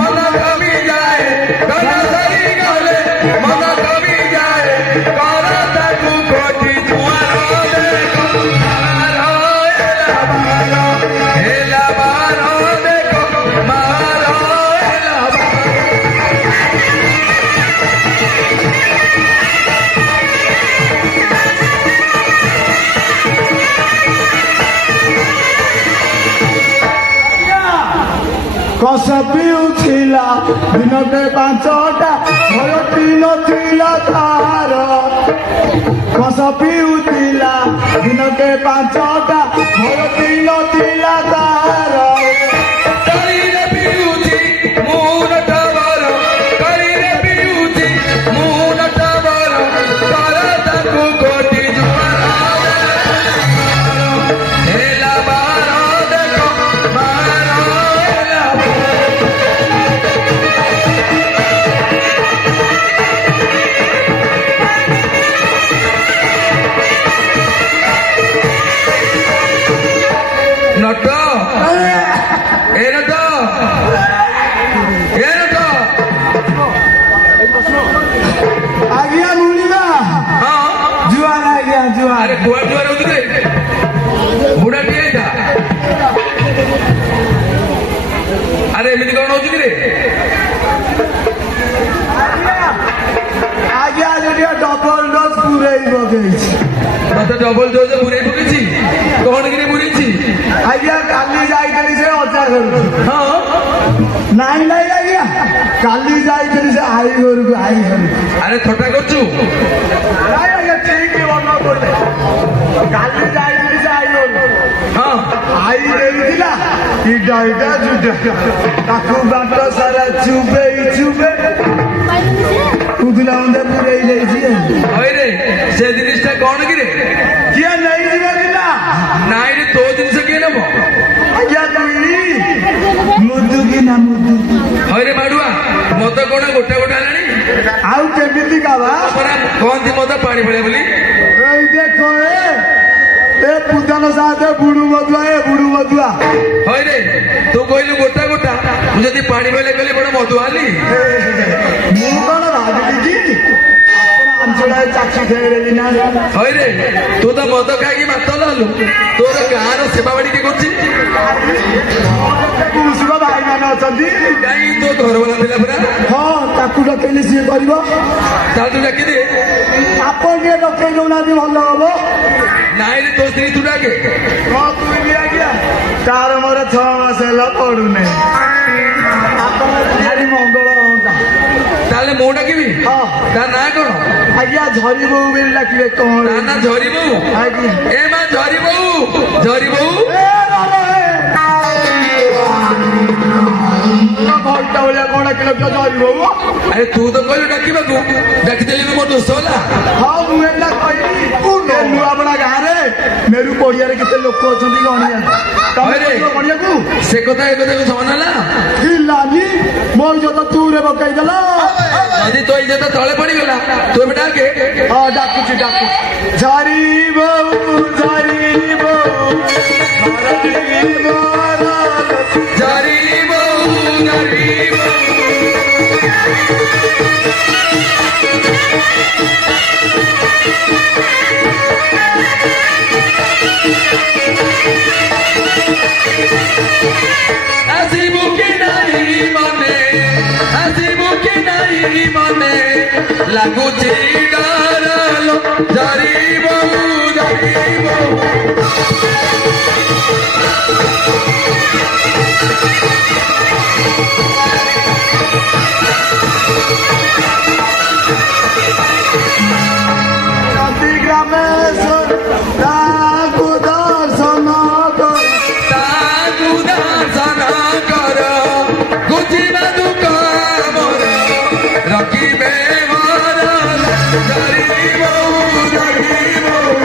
मन कमी जाए गला सरी गले मन कमी जाए कर ताकू कोठी जुआर देखो मारो एला मारो देखो मारो एला कस पिउथिला दिनके 5टा भयटी नथिला तार कस पिउथिला दिनके 5टा भयटी नथिला तार करीरे पिउची मून टवर करीरे पिउची मून टवर कर ताकू कोठी जुआर एला मारो देखो मारो एला नट ए नट ए नट आज्ञा मुनिबा हाँ जुआर आज्ञा जुआर अरे कुआर जुआर होती रे बुढ़ा टिए था अरे एमती कौन होती रे आज्ञा যদি ডবল ডোজ পুরাই বকেছি मत डबल डोज बुरे पकेছি कौन गिरे बुरेছি आज्ञा काली যাইতেলি সে অজা ঘরକୁ हाँ নাই নাই আজ্ঞা কালি যাইতেলি সে আই ঘরକୁ আই ঘরକୁ अरे थट्टा करछु নাই আজ্ঞা ঠিক মনে পড়লে কালি যাইতেলি সে আই ঘরକୁ हाँ আই ଦେଇଥିଲା ଇଟା ଇଟା ଜୁଟା ତାକୁ ବାଟ ସାରା ଚୁବେଇ ଚୁବେ ଉଦିଲା ମନ୍ଦେ ପୁରେଇ ଦେଇଛି ओए रे से जिनिसटा कौन गिरे କିଏ ନେଇଯିବ କିନା नाई रे तो जिनिस के नबो ଆଜ୍ଞା ତୁଇ ମୁଦୁ କିନା ମୁଦୁ ओए रे माडुआ मत कोण गोटा गोटा लाणी ଆଉ କେମିତି ଗାବା परा कौन थी मत पानी पड़े बोली এই দেখো ए पूतन साथे बुडू मधुआ ओए रे तू कहलु गोटा गोटा मुझे दी पानी पड़े कहली बड़ मधुआली ମୁଁ କଣ ଭାବିଲି କି ଆପଣ ଅଞ୍ଚଳରେ ଚାକ୍ଷୁ ଖେଳିବି ନା ओए रे तू तो मद खाई मातल हलु तोर गाँव सेवा बाड़ी के करछि କୁସୁମ ଭାଇମାନେ ଅଛନ୍ତି काई तो घर वाला थिला परा ହଁ ତାକୁ ଡକେଇଲେ ସିଏ କରିବ ता तू डाकी दे ଆପଣ ଟିକେ ଡକେଇ ଦଉନାହାନ୍ତି ଭଲ ହବ नाई रे तो स्त्री तू डाके ହଁ ତୁଇ ଆଜ୍ଞା ତାର ମୋର 6 ମାସ ହେଲା ପଡୁନି ଆପଣ ଭାରି ମଙ୍ଗଳ ହୁଅନ୍ତା ताले मो डाकिबी ହଁ ता ना कोन ଆଜ୍ଞା ଝରି ବୋଉ ବୋଲି ଡାକିବେ କଣ ता ना झरी बहु ଆଜ୍ଞା ए मां झरी बहु झरी बहु ଏ ବାବା, ଘଣ୍ଟା ଭଳିଆ କଣ ଡାକିଲ ଝରି ବୋଉ अरे तू तो कहलु डाकिबा को डाकी देली भी मोर दोस्त होला ହଁ ମୁଁ ଏଟା କହିଲି ଏ ନୂଆପଡ଼ା ଗାଁରେ ମେରୁ ପଡ଼ିଆରେ କେତେ ଲୋକ ଅଛନ୍ତି ଗଣିଆ ତମେ ଆରେ। କହିବ ଗଣିଆକୁ से कथा ए कथा को समान होला ଥିଲାନି ମୋ ଇଜ୍ଜତ ତୁରେ ପକେଇଦେଲ यदि तो इज्जत तळे पड़ी गला तू भी डाके ହଁ ଡାକୁଛି ଝରି ବୋଉ ଝରି ବୋଉ ଝରି ମୋର झरी बहु झरी बहु आसिबु की नहीं मने लागुची डर लो झरी बहु झरी बहु ଅତି ଗ୍ରାମେଶ୍ୱର ତାକୁ ଦର୍ଶନ କର ताकू दर्शन कर गुचिबा दुख मोर रखिबे मोर झरी बहु झरी बहु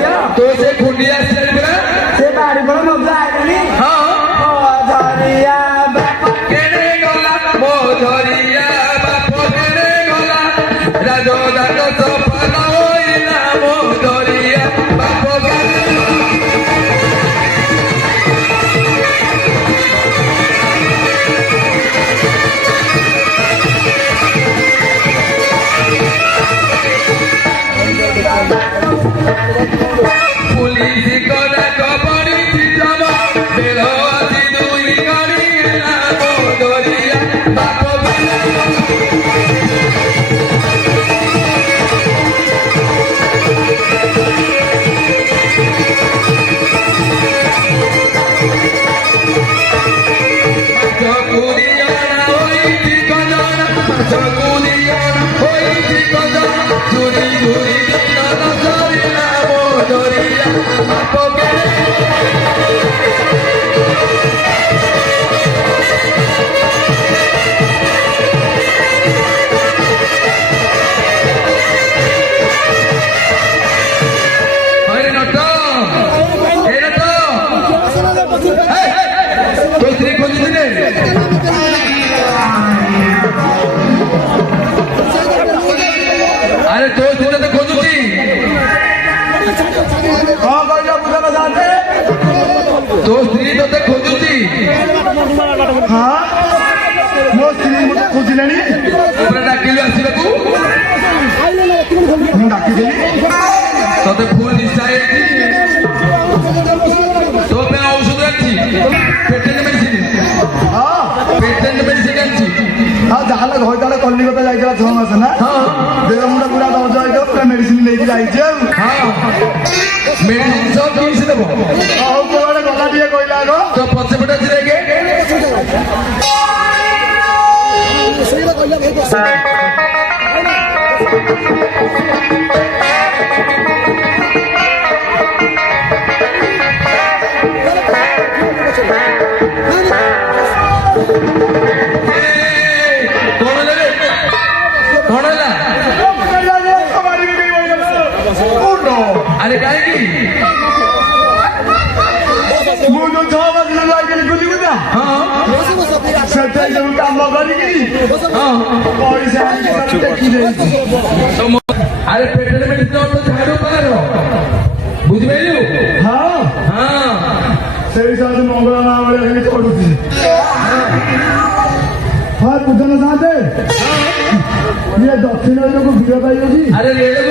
ଝିଅ ତୋ ସେ ଖୁଣ୍ଡି ଆସିଲାଣି ପରା ସେ ବାଡି ବଳ ମଜା ଆଇଲାଣି ହଁ ଧରିଆ ବାପ କେଣେ ଗଲା ମୋ ଧରିଆ ବାପ କେଣେ ଗଲା ରାଜ ରାଜ ସଫଳ ହୋଇଲା ମୋ ଧରିଆ ବାପ କେଣେ পুলিশ করে কবরি চিতম বেল আছি দুই গাড়ি গেলা মো দরিয়া বাপ চকুরিয়ানা হইছি কজনা চকুরিয়ানা হইছি কজনা ঝুরি ঝুরি দিন সরিলা মো দরিয়া বাপ কেড়ে আরে নট এ নট তো স্ত্রী খোঁজছিলে আরে তো স্ত্রী তো খোঁজুছি କଣ କହିଲ ବୁଝନ ସାଥେ তো স্ত্রী তোতে খোঁজুছি ହଁ ମୋ ସ୍ତ୍ରୀ ମତେ ଖୋଜିଲେଣି ପୁରା ଡାକିଲୁ ଆସିବାକୁ ମୁଁ ଡାକିଦେଲି তোতে ফুল নিশা ହେଇଛି ତୋ ପାଇଁ ଔଷଧ ଅଛି ପେଟେଣ୍ଟ ମେଡିସିନ ହଁ ପେଟେଣ୍ଟ ମେଡିସିନ ଆଣିଛି ଆଉ ଯାହେଲେ ଘଇତାଳେ କଲିକତା ଯାଇଥିଲା 6 ମାସ ନା ହଁ ଦେହ ମୁଣ୍ଡ ପୁରା ଦର୍ଜ ହେଇଥିବ ପୁରା ମେଡିସିନ ନେଇକି ଯାଇଛି ଆଉ ହଁ ମେଡିସିନ ସବୁ କିଣିଛି ଦେବ ଆଉ କୁଆଡେ ଗଲା ଟିକେ କହିଲା ଆଗ ତୋ ପଛପଟେ ଅଛି ଦେଖେ କଣ ହେଲା ରେ କଣ ହେଲା ଆରେ କାହିଁକି ମୁଁ ଯୋଉ 6 ମାସ ଯାଇଥିଲି କଲିକତା ହଁ ସେଠି ସବୁ କାମ କରିକି ହଁ ପଇସା ଆଣିକି ଟେକି ଦେଇଛି আরে পেটের মেডিসিন অর্থ ঝাড়ু পারো বুঝিপাইলু ହଁ হ্যাঁ ସେଇ ସାଥେ ମଙ୍ଗଳ ନାଁ ଭଳିଆ ଖାଲି ଚଢୁଛି ହଁ ବୁଝନ ସାଥେ ଇଏ ଦକ୍ଷିଣ ଲୋକ ଭିଡ଼ ପାଇଯାଉଛି আরে রেলে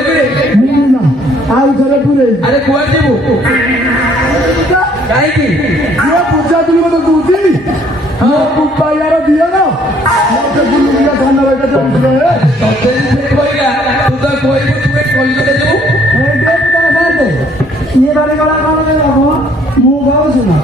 বুকিরে ନା ଆଉ ଥରେ ପୁରେଇ আরে কুয়ার যাবো কাহিଁକି ଇଏ ପୂଜା ତୁଲି ମତେ କହୁଛି ମୋ କୁପାଇଆର ଦିଅ ନା ମତେ ବୁଲୁକିଲା ଧାନ ବାଇଟା ଚଢୁଥିଲେ ତତେ ସେ କହିଲା ତୁ ତ କହିବୁ ତୁ ଏ କଲିକତା ଯିବୁ ଇଏ ବାରେ ଗଲା କଣ ହବ ମୁଁ ଗାଉଛି ନା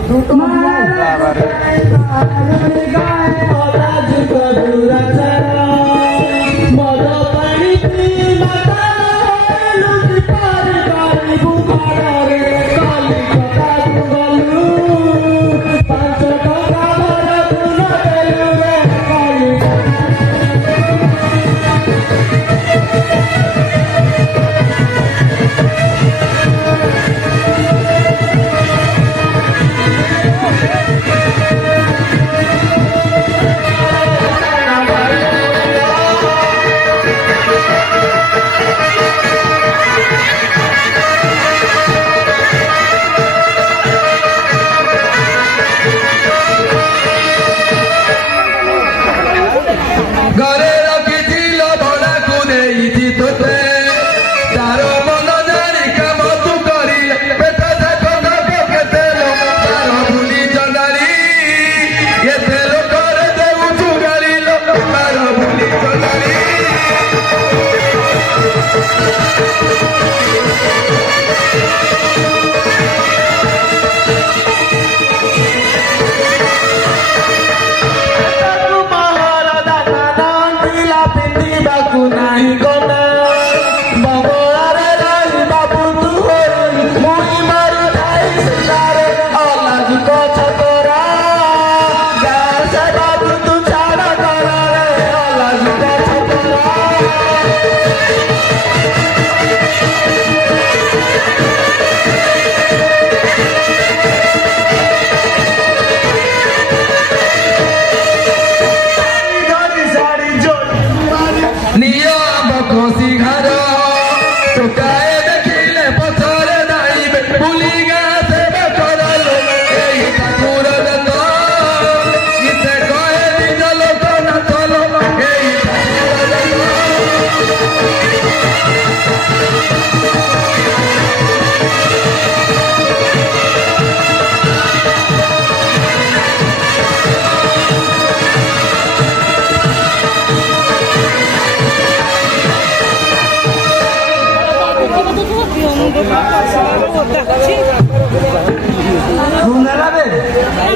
ଶୁଣେଲା ବେ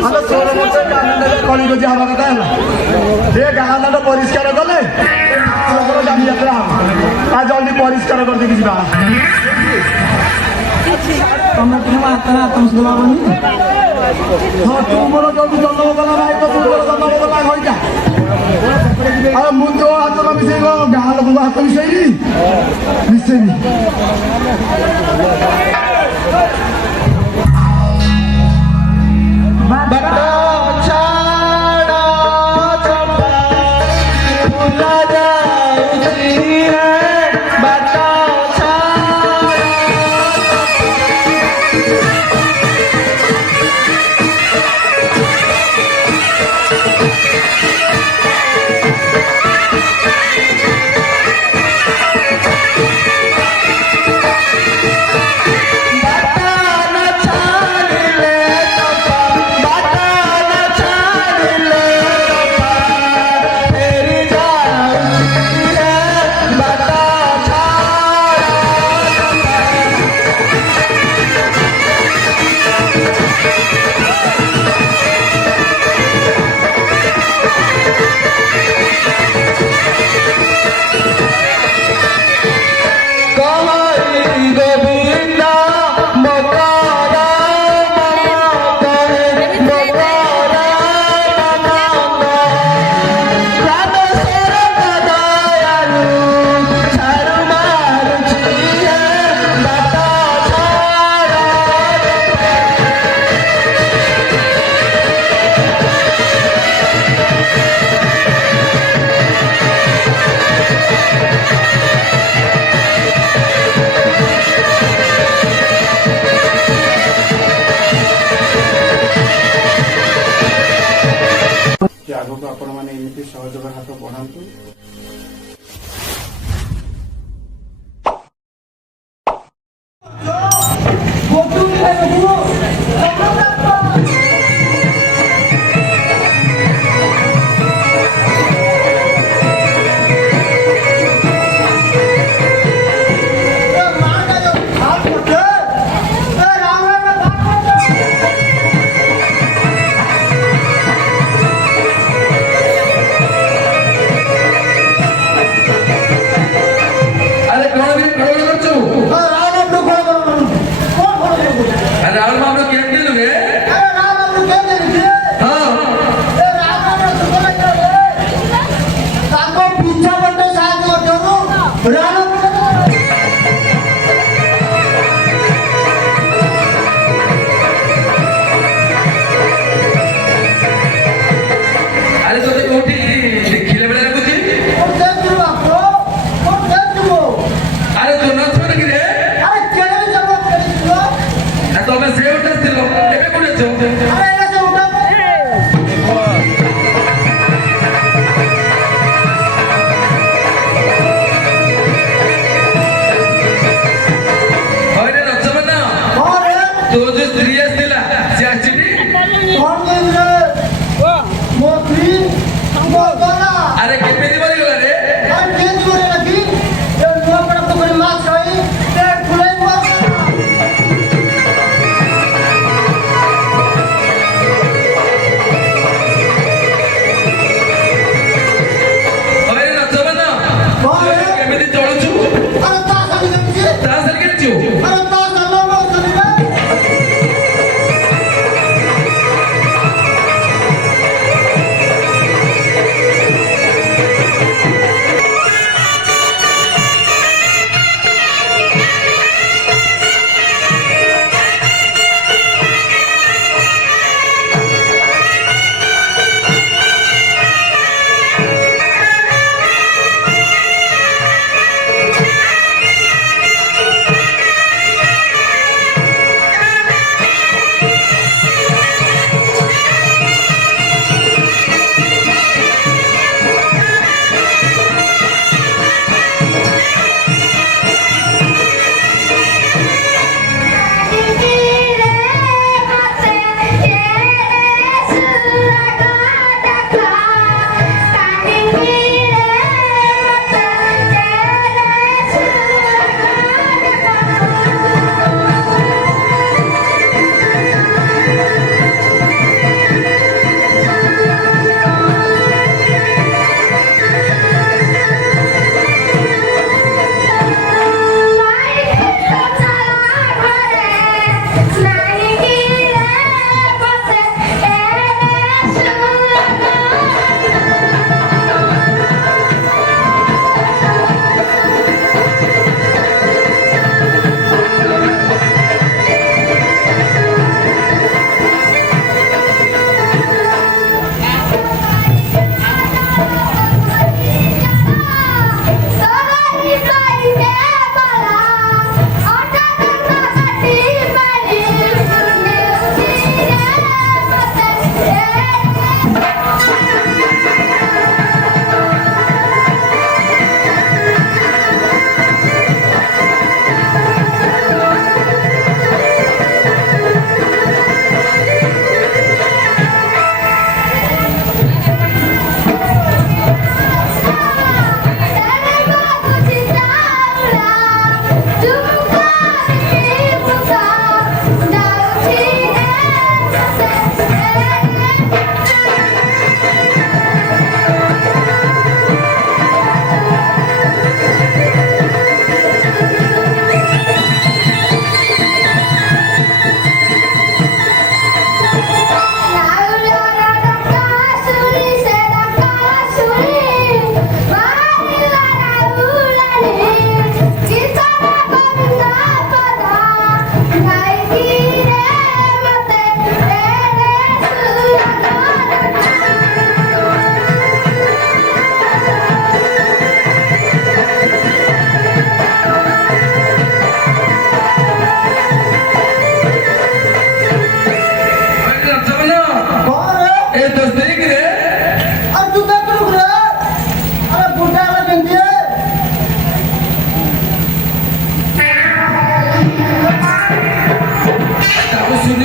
ଆମେ 16 ବର୍ଷ କଳି କଜି ହବା କଥା ହେଲା ଏ ଗାଁ ଦାଣ୍ଡ ପରିଷ୍କାର କଲେ ଲୋକର ଜାନି ଯାତ୍ରା ହବ ତା ଜଲ୍ଦି ପରିଷ୍କାର କରିଦେଇକି ଯିବା ତମେ ଟିକେ ଆତ୍ମଶୁଦ୍ଧ ହବନି ହଁ ତୁମର ଯଦି ଜନ୍ମ କଲା ଭାଇ ତ ତୁମର ଜନ୍ମ କଲା ଘରିକା ଆଉ ମୁଁ ତୋ ହାତ ନ ମିଶେଇ ଗାଁ ଲୋକଙ୍କ ହାତ ମିଶେଇବି ଆଗକୁ ଆପଣମାନେ ଏମିତି ସହଯୋଗ ହାତ ବଢ଼ାନ୍ତୁ।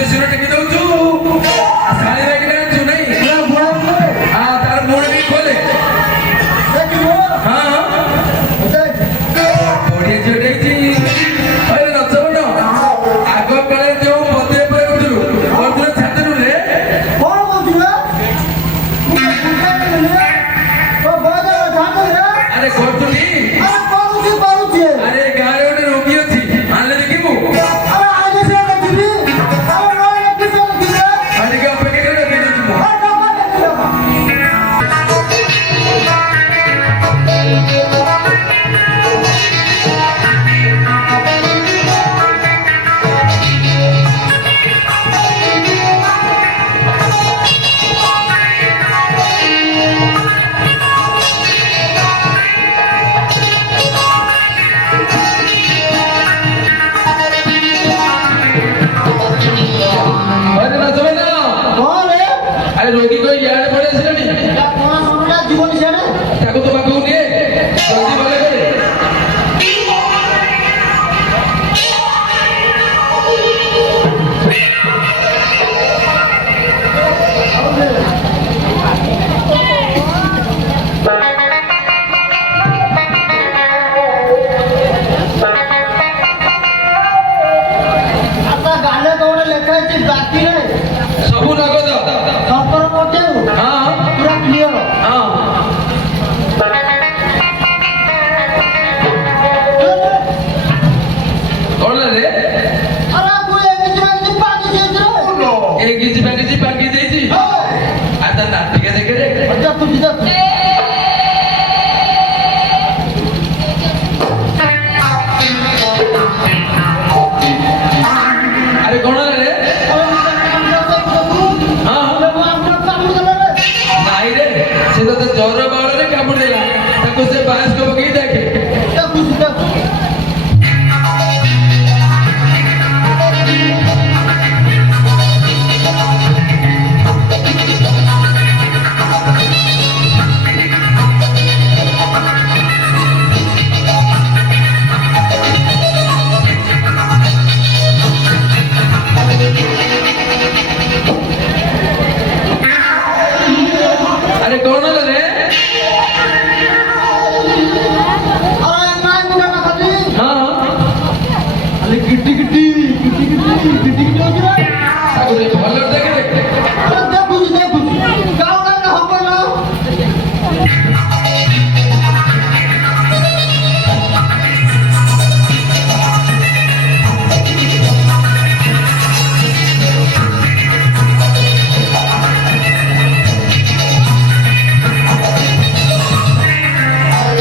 ହାତରେ ଶିର ଟେକି ଦଉଛୁ ଶାଳି ବାଗି ଜାଣିଛୁ ନାଇଁ ତାର ମୁଣ୍ଡ ବି ଖୋଲେ ହଁ ବଢିଆ ଝିଅଟେ ହେଇଛି ଅରେ ରଚବନ ଆଗ କାଳେ ଯୋଉ ପଦେ ଉପରେ କରୁଥିଲୁ ଛାତରୁ ରେ ଆରେ କରୁଥିଲି ଆରେ ଗାଁରେ ଗୋଟେ ରୋଗୀ ଅଛି ଆଣିଲେ ଦେଖିବୁ ଟିକେ ଅପେକ୍ଷା କରି ରଖି ଦଉଛି ମୁଁ ଆରେ ରୋଗୀ କହି ଇଆଡେ ପଳେଇ ଆସିଲାଣି ତାକୁ ତ ପାଖକୁ ନିଏ ଜଲ୍ଦି ଭଲ କରେ ସବୁ ନଗଦ କଣ ରେ ଏ କିଛି ପାକି ଦେଇଛି ଆଉ ତା ନାଟିକା ଦେଖେ ଆରେ କଣ ରେ ନାଇଁ ରେ ସେ ତତେ ଜର ବାଳରେ କାମୁଡି ଦେଲା ତାକୁ ସେ ବାସ୍କ ପକେଇ ଦେଖେ ଆରେ କଣ ରେ ତାକୁ ଟିକେ ଭଲ ଦେଖେ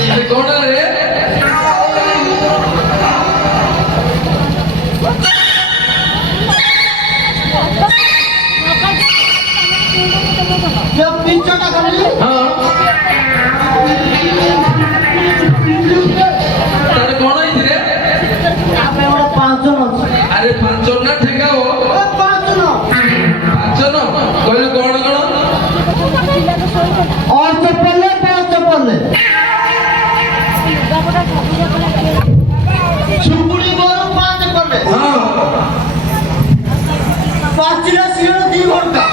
ଆରେ କଣ ରେ ତାର କଣ ହେଇଛି ରେ ଆରେ ପାଞ୍ଚ ନା ଠେଙ୍ଗା ହୋ ପାଞ୍ଚ ନ କହିଲୁ କଣ पाँच सिंह 2 घंटा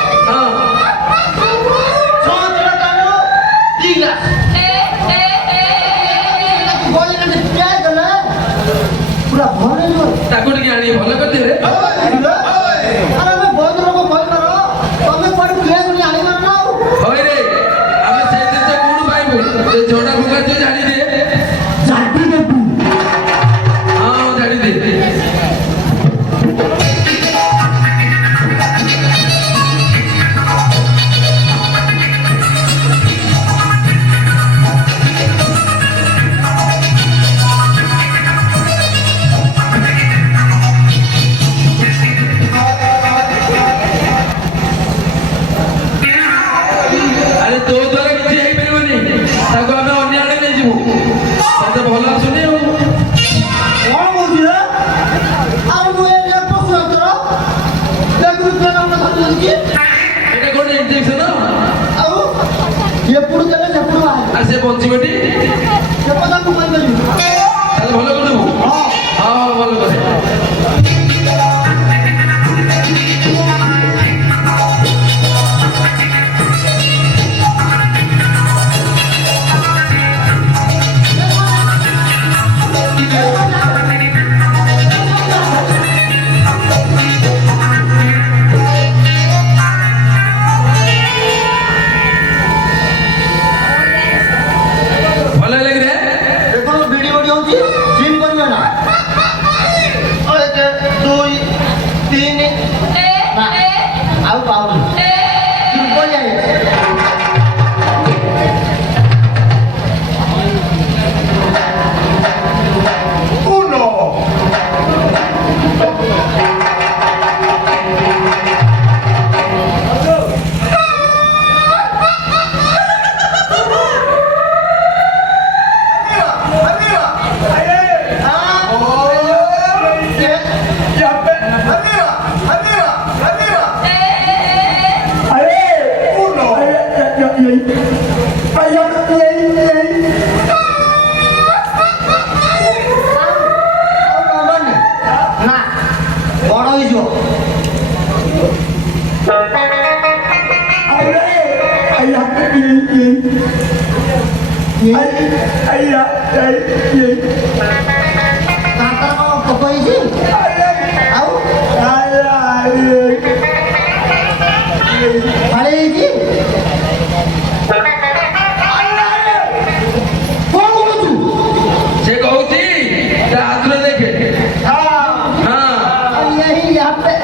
ତାକୁ ଟିକେ ଆଣି ଭଲ କରିଦେଲେ ହଇ ରେ ଆମେ ସେଇ ଜିନିଷ କୋଉଠୁ ପାଇବୁ ସେ ଝଡା ଫୁକା ତୁ ଜାଣିଦେ ହଁ ଜାଣିଦେ से बंचीबटी से पता तू कर दे ताले भलो कर देबो हां हां भलो कर ନା ଆଉ ପାଉନି ଦୁର୍ବଳ ହେଇଯାଇଛି Uno. ନା ବଡ଼ ହେଇଯିବ ତାଙ୍କର କ'ଣ ପୋକ ହେଇଛି ଆଉ ଫାଳି ହେଇଛି କ'ଣ କରୁଛୁ ସେ କହୁଛି ତା ହାତରେ ଦେଖେ ହଁ यही यहाँ पे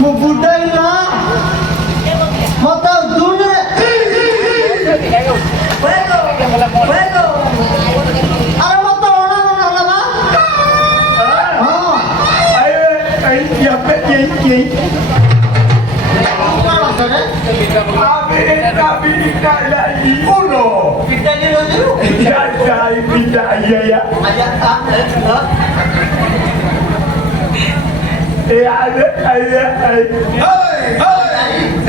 ମୁଁ ବୁଢ଼ାଇ ନା ମତେ ଦୁନିଆ अरे वो तो होना ना हाँ Uno.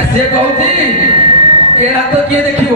ସେ କହୁଛି ଏ ହାତ କିଏ ଦେଖିବ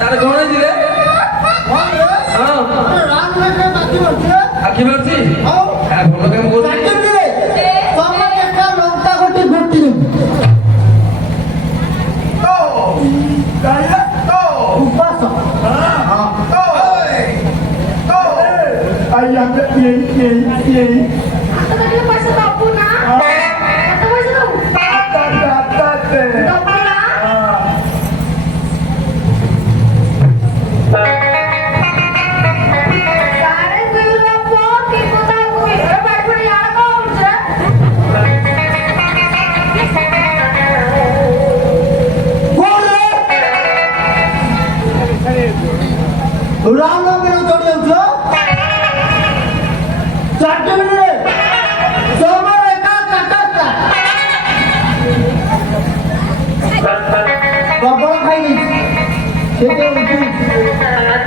ତାର କଣ ହେଇଛି ରେ ଆଖି ମାରୁଛି ଭଲ କାମ କରୁଛି राम राम मेरे जोड़ी उठो चाटे मिले सोमवार का काटा प्रबल खाई सेटे उठी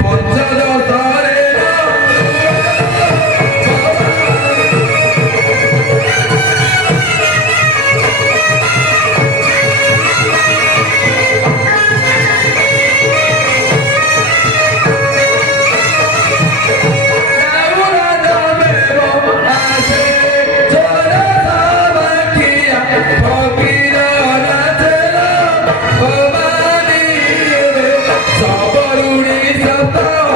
পঞ্চদশরে Sabor uni sabta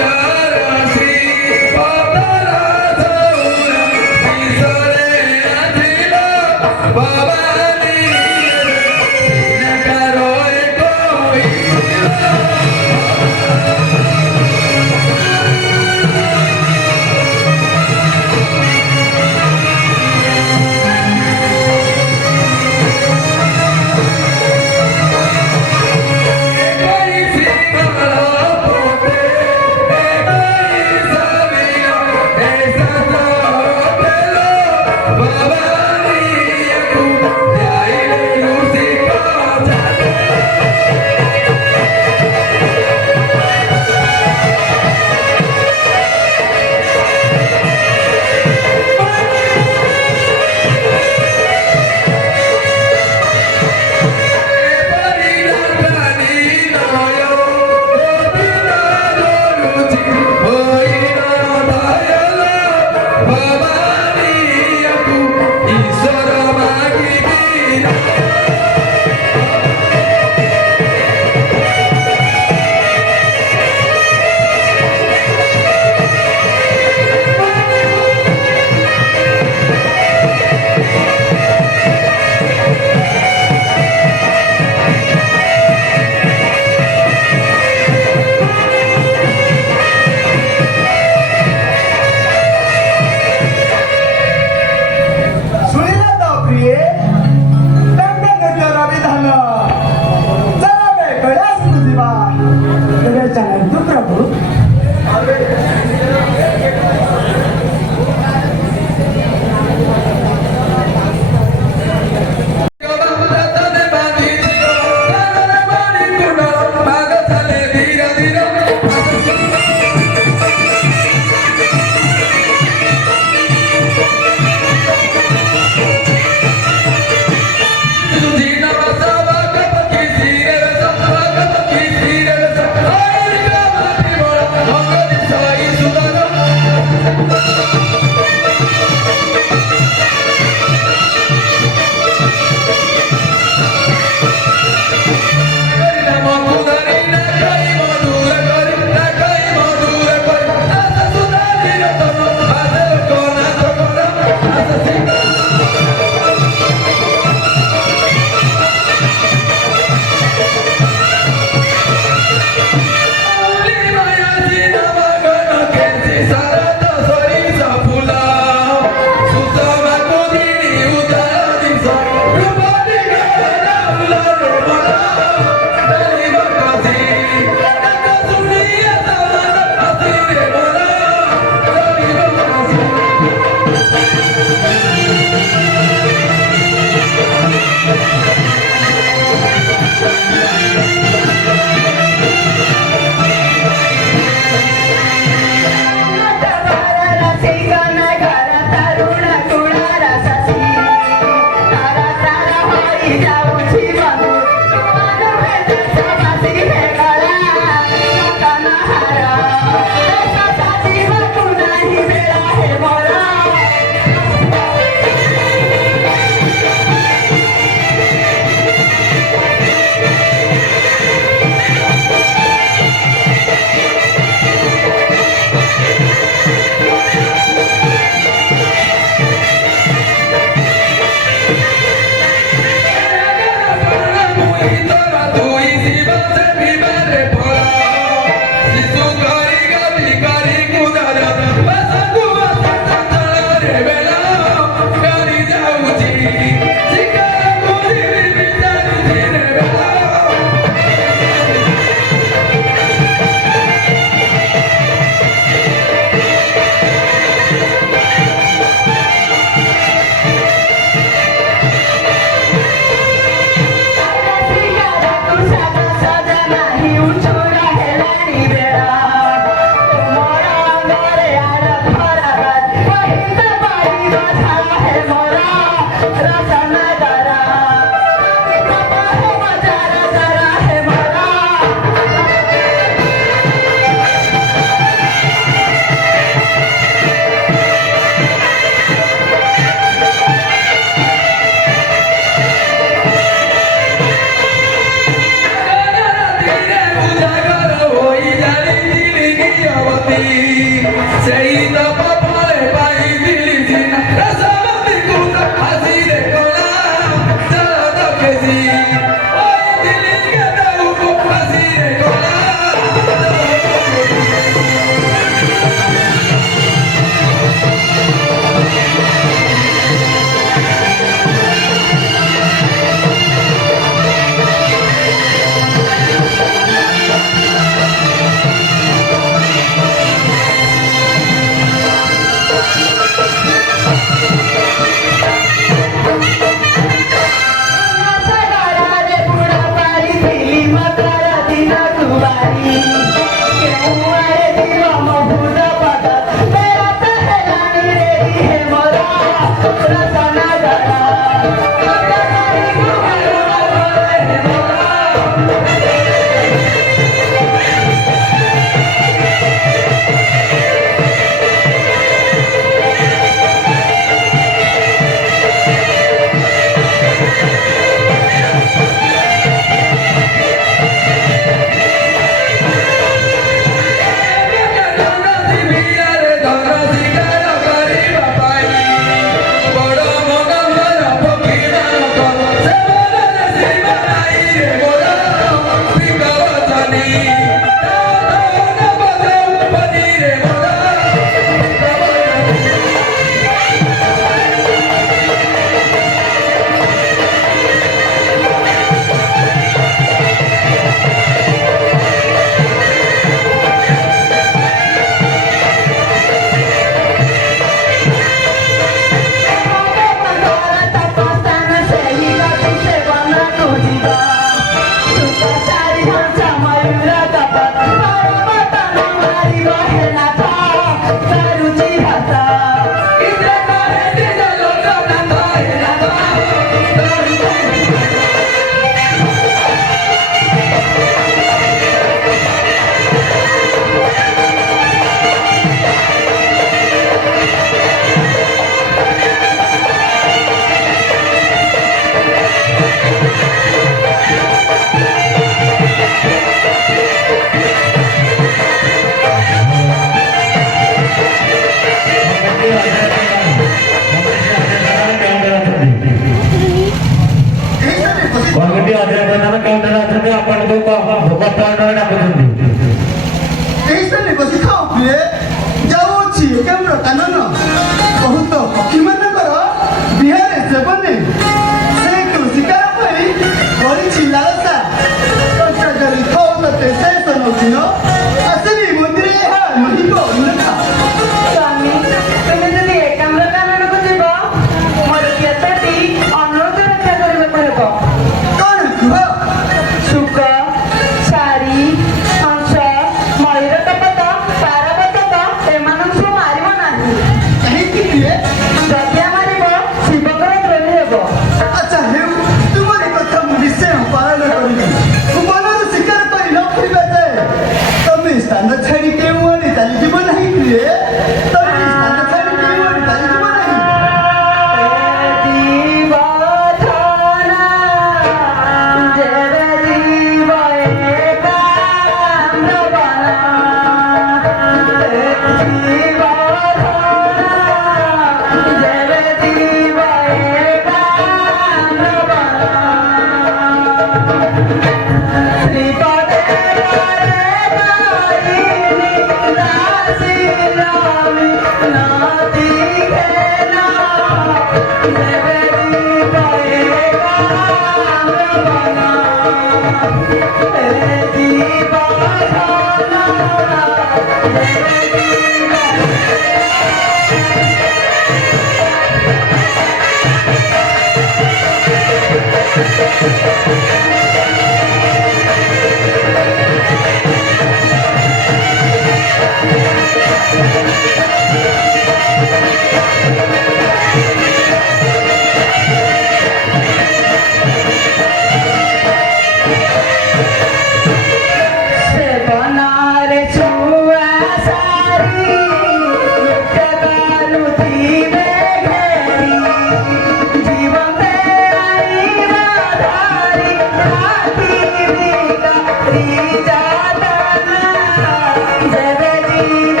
जय जीव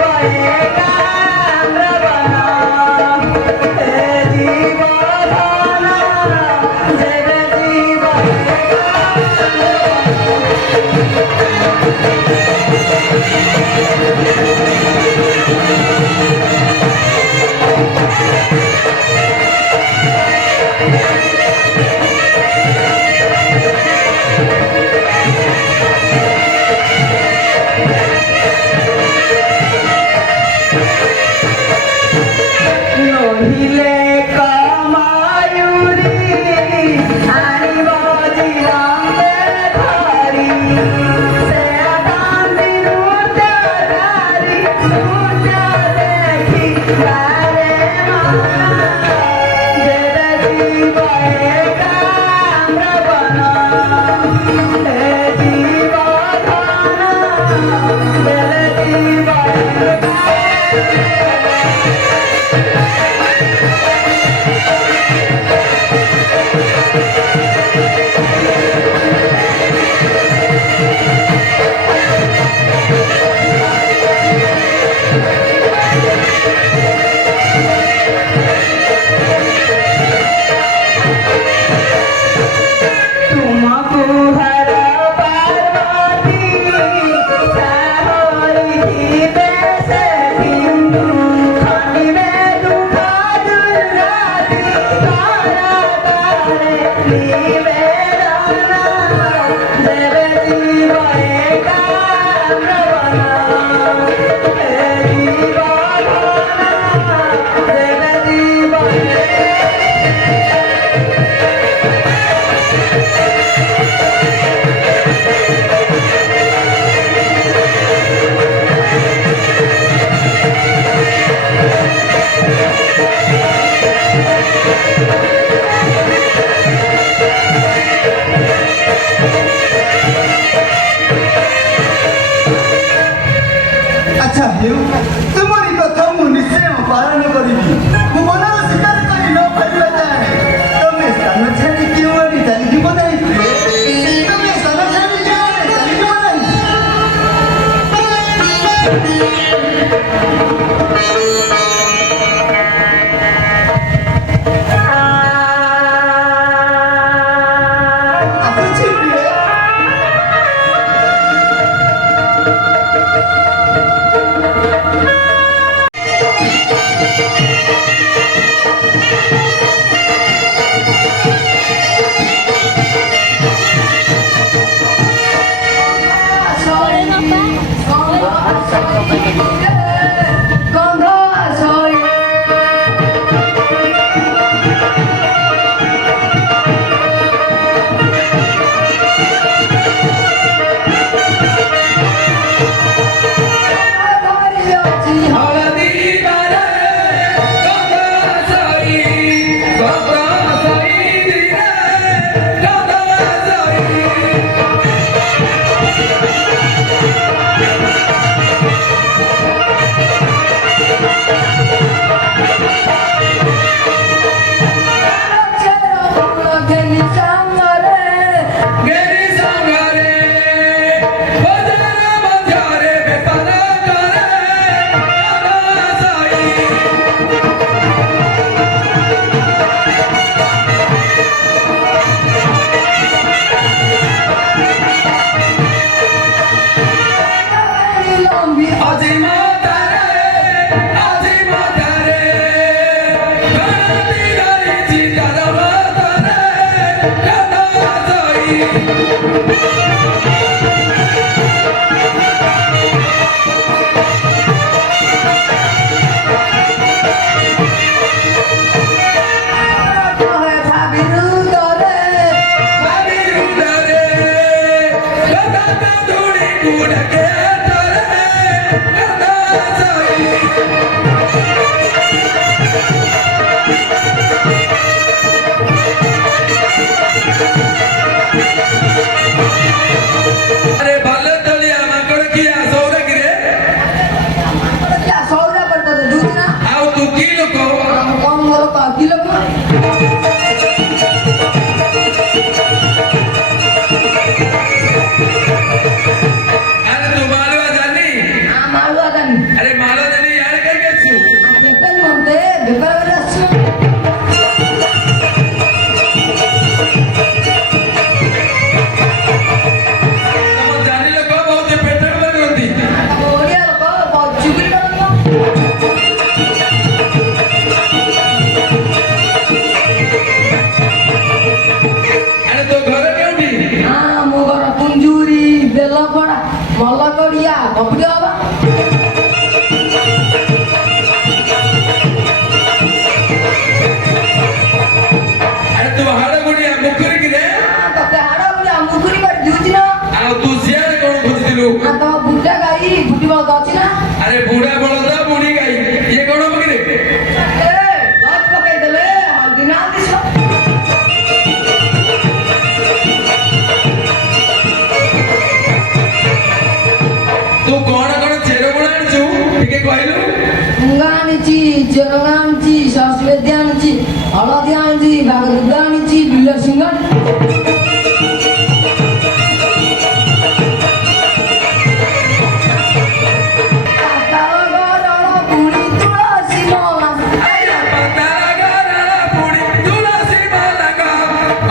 कुड़के तोरे कदा जाई अरे भले तलिया माकड़ किया सौरे गिरे क्या सौदा पड़ता था दूध ना आओ तू की लोको कौन बोलो का किलो को अरे तू मालवा जानी हाँ मालूम आता नहीं अरे मालवा जानी यार काय गेछु बेकार म्हणते बेकार वगैरे असतो तम जानी लोको बहुत पेट्रोल पर होती ओडिया लोक चुगली करतो अरे तो घर केउठी हाँ मो घर कुंजूरी बेलपड़ा मल्लकड़िया कपड़ी बाबा अरे तू हाड़ गुड़िया मुकुरी गिरे तते हाड़ा बुढ़ा मुखुरी पर दूध ना आओ तू सियार कोण खोजदिलु हाँ तो बुढ़ा गाई बुढ़ी बात अच्छी ना अरे बूढ़ा बळदा बूढ़ी गाई ये कोण बगिरे ए गच पकाई देले हल्दी ना दिसो तू कोण कोण छेरो गुण आणछु ठीके कहलु मुंगा आनिची जेरगा आनिची ससवेद्य आनिची हळदी आनिची बागरुद्ध आनिची बिल्ल सिंगण आया पतारा गारा पुडी तुलसी मालगा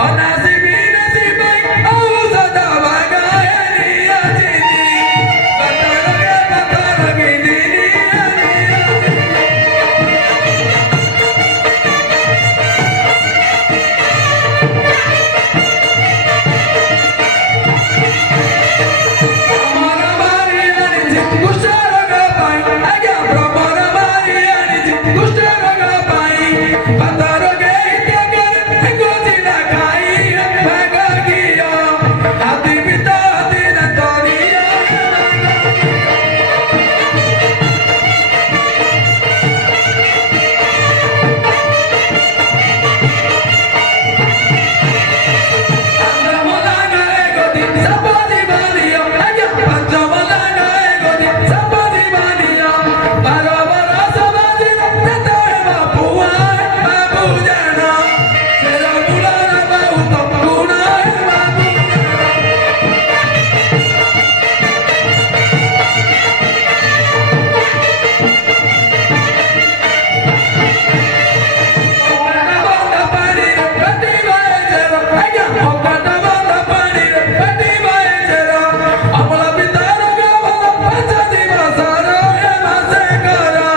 अनासी बिनसी बाई औ सदा बागायनी अजिनी पतारा गिनी Amara Mari Aniji Kushara Gapai Aga Brahmara Mari Aniji Kushara Gapai Pataro Geita Gar Gozina Kai Bagagiya Ati Pita Ati Nataniya Andamolanga Egodi Sapadi Baniya Aga Panchamalanga Egodi Sapadi Baniya Barabara Sabadina Tatema Puai Babu Jana Sera Mulana Bautam Gunai Babu Okada banda pani re pati vaejera Aga okada banda pani re pati vaejera Amala pitara gavala pacha divasara e masekara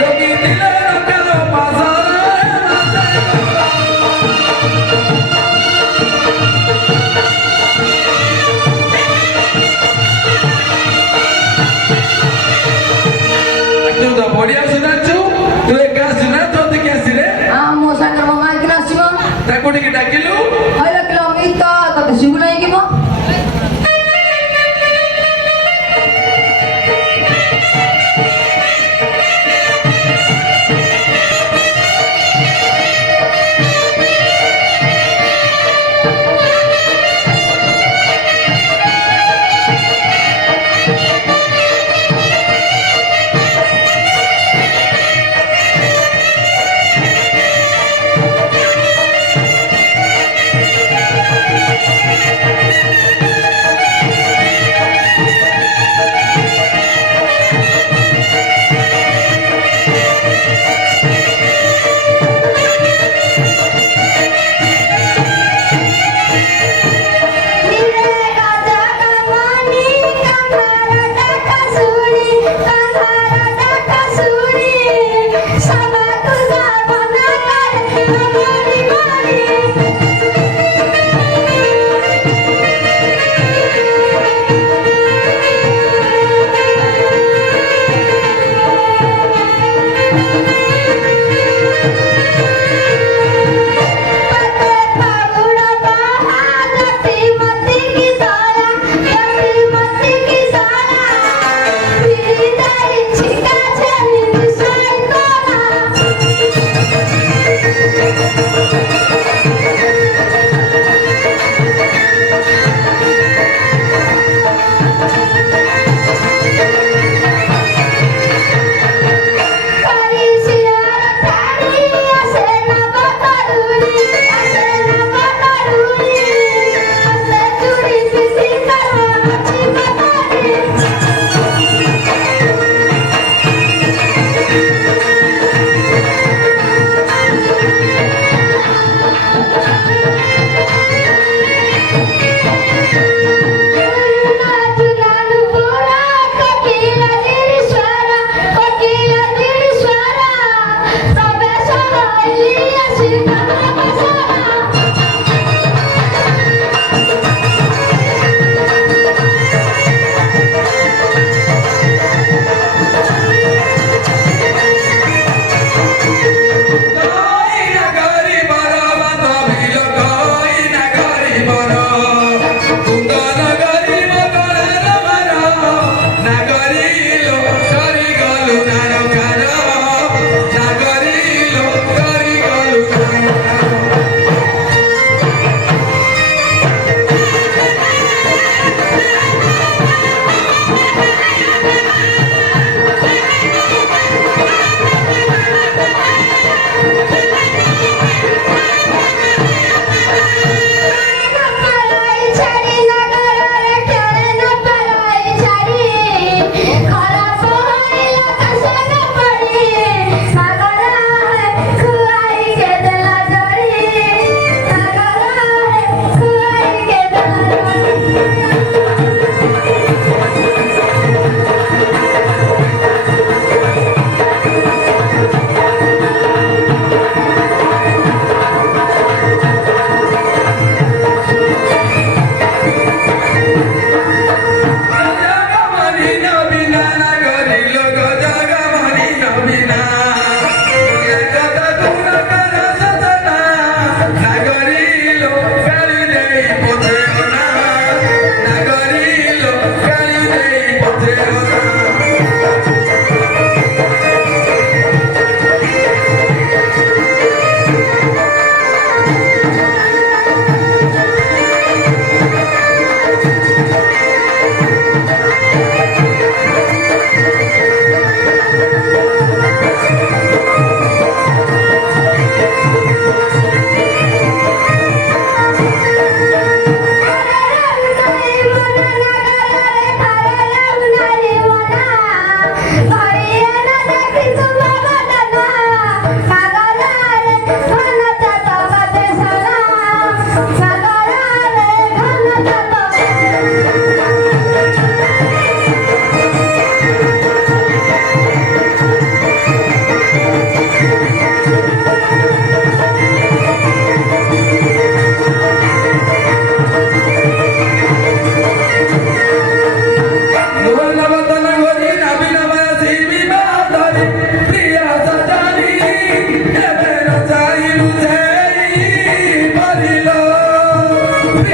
Rogi dilera kalo pasara e masekara तू तो बढ़िया सुनाचु तू एका सुना तो ते कैसिले हाँ मो सागर मामा किना सिमो ताको टिके डाकिलु हयला किलोमीटर तते सिबुनाई कि मो Thank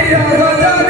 ଦିଆ ସଜା